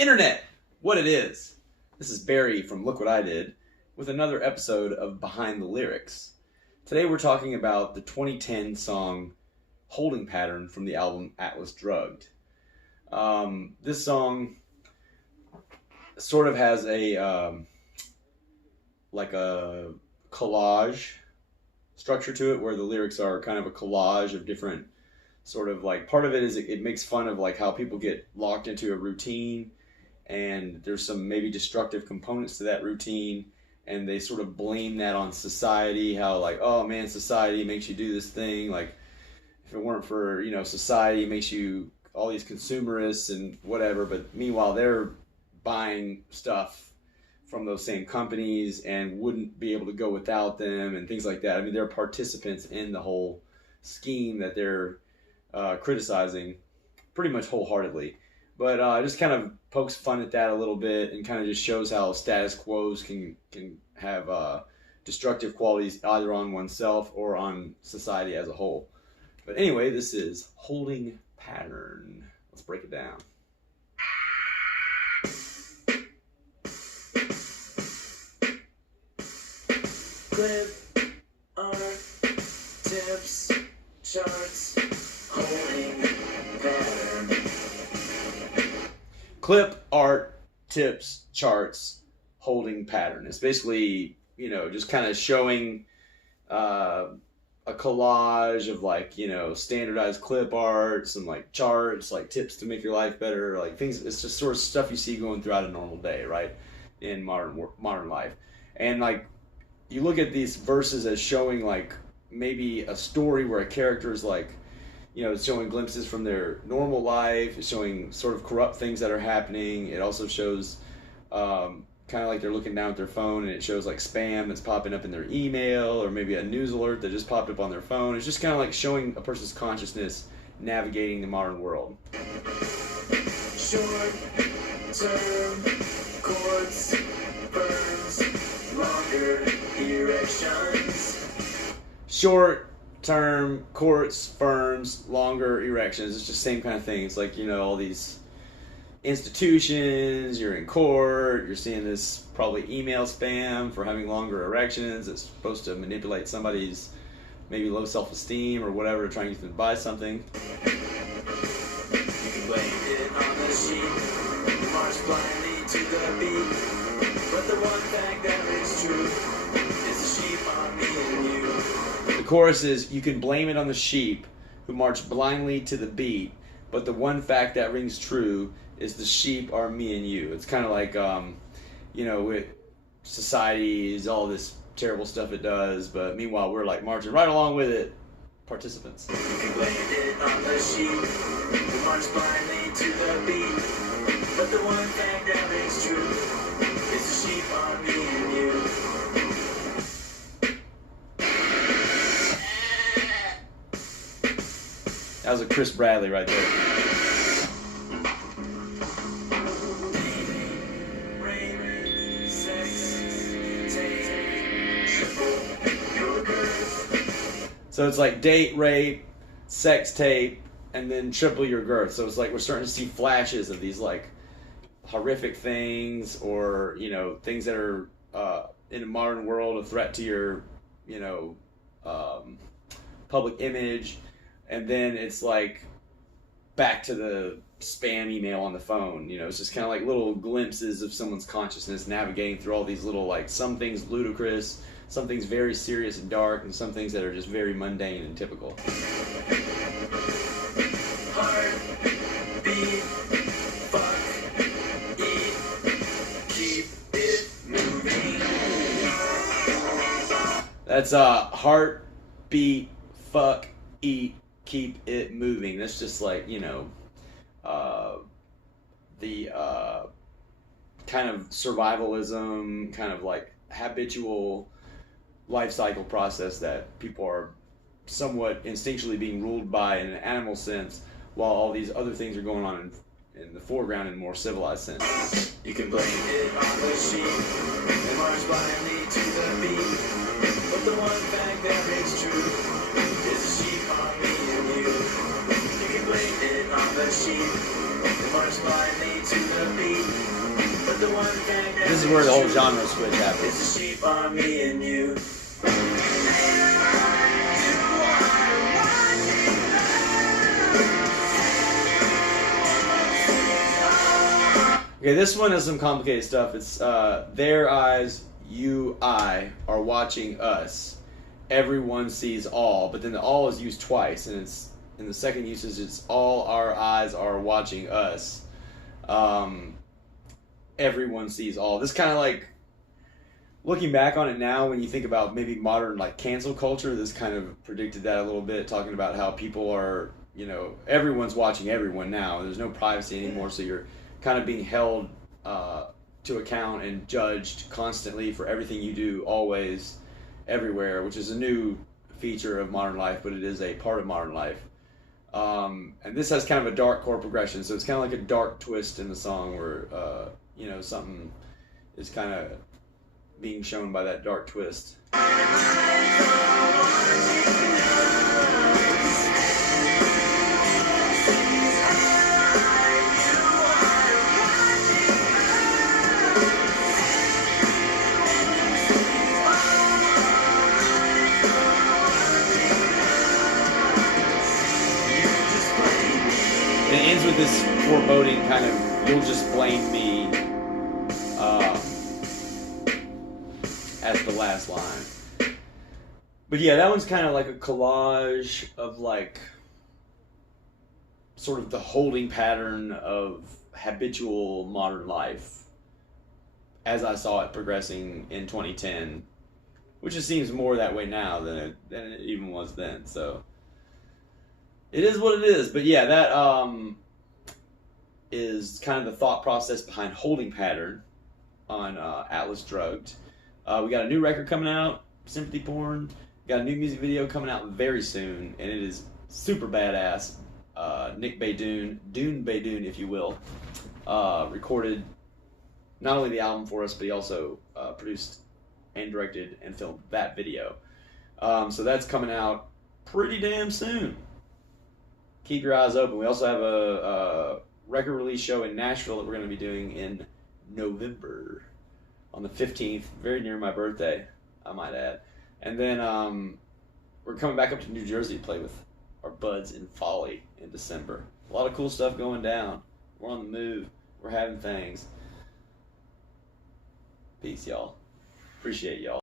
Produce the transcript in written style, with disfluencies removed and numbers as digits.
Internet, what it is. This is Barry from Look What I Did with another episode of Behind the Lyrics. Today we're talking about the 2010 song Holding Pattern from the album Atlas Drugged. This song sort of has a like a collage structure to it, where the lyrics are kind of a collage of different sort of like, part of it is it makes fun of like how people get locked into a routine, and there's some maybe destructive components to that routine, and they sort of blame that on society, how like, oh man, society makes you do this thing, like if it weren't for, you know, society makes you all these consumerists and whatever, but meanwhile they're buying stuff from those same companies and wouldn't be able to go without them and things like that. I mean, they're participants in the whole scheme that they're criticizing pretty much wholeheartedly. But it just kind of pokes fun at that a little bit, and kind of just shows how status quos can have destructive qualities either on oneself or on society as a whole. But anyway, this is Holding Pattern. Let's break it down. Clip, art, tips, charts, holding pattern. Clip, art, tips, charts, holding pattern. It's basically, you know, just kind of showing a collage of like, you know, standardized clip art, some like charts, like tips to make your life better, like things. It's just sort of stuff you see going throughout a normal day, right, in modern life. And like, you look at these verses as showing like maybe a story where a character is like, you know, it's showing glimpses from their normal life, it's showing sort of corrupt things that are happening. It also shows kind of like they're looking down at their phone, and it shows like spam that's popping up in their email, or maybe a news alert that just popped up on their phone. It's just kind of like showing a person's consciousness navigating the modern world. Short term chords, burns, longer erections. Short term courts, firms, longer erections. It's just the same kind of thing. It's like, you know, all these institutions, you're in court, you're seeing this probably email spam for having longer erections. It's supposed to manipulate somebody's maybe low self-esteem or whatever, trying to get them to buy something. You can blame it on the sheep, march blindly to the beat, but the one fact that is true is the sheep on me and you. The chorus is, you can blame it on the sheep who march blindly to the beat, but the one fact that rings true is the sheep are me and you. It's kind of like, you know, with society is all this terrible stuff it does, but meanwhile we're like marching right along with it, participants. You can blame it on the sheep who march blindly to the beat, but the one fact that rings true is the sheep on me and you. That was a Chris Bradley right there. So it's like date, rape, sex tape, and then triple your girth. So it's like we're starting to see flashes of these like horrific things, or, you know, things that are in a modern world a threat to your, you know, public image. And then it's like back to the spam email on the phone. You know, it's just kind of like little glimpses of someone's consciousness navigating through all these little, like, some things ludicrous, some things very serious and dark, and some things that are just very mundane and typical. Heart, beat, fuck, eat, keep it moving. That's heart, beat, fuck, eat, keep it moving. That's just like, you know, the kind of survivalism, kind of like habitual life cycle process that people are somewhat instinctually being ruled by in an animal sense, while all these other things are going on in the foreground in a more civilized sense. You can blame it on the sheep and march blindly to the beat, but the one fact that rings true is the sheep on me and you. You can blame it on the sheep and march blindly to the beat, But the one thing that This is where the whole genre switch is happens. the sheep on me and you. Okay, this one has some complicated stuff. It's their eyes, you, I are watching us. Everyone sees all, but then the all is used twice, and it's in the second usage. It's all our eyes are watching us. Everyone sees all. This kind of like looking back on it now, when you think about maybe modern like cancel culture, this kind of predicted that a little bit, talking about how people are, you know, everyone's watching everyone now. There's no privacy anymore, so you're kind of being held to account and judged constantly for everything you do, always, everywhere, which is a new feature of modern life, but it is a part of modern life. And this has kind of a dark chord progression, so it's kind of like a dark twist in the song where, you know, something is kind of being shown by that dark twist. And it ends with this foreboding kind of, you'll just blame me, as the last line. But yeah, that one's kind of like a collage of like, sort of the holding pattern of habitual modern life as I saw it progressing in 2010, which it seems more that way now than it even was then, so. It is what it is, but yeah, that is kind of the thought process behind Holding Pattern on Atlas Drugged. We got a new record coming out, Sympathy Porn. Got a new music video coming out very soon, and it is super badass. Nick Baydoun, Dune Baydoun, if you will, recorded not only the album for us, but he also produced and directed and filmed that video. So that's coming out pretty damn soon. Keep your eyes open. We also have a record release show in Nashville that we're going to be doing in November on the 15th, very near my birthday, I might add. And then we're coming back up to New Jersey to play with our buds in Folly in December. A lot of cool stuff going down. We're on the move. We're having things. Peace, y'all. Appreciate y'all.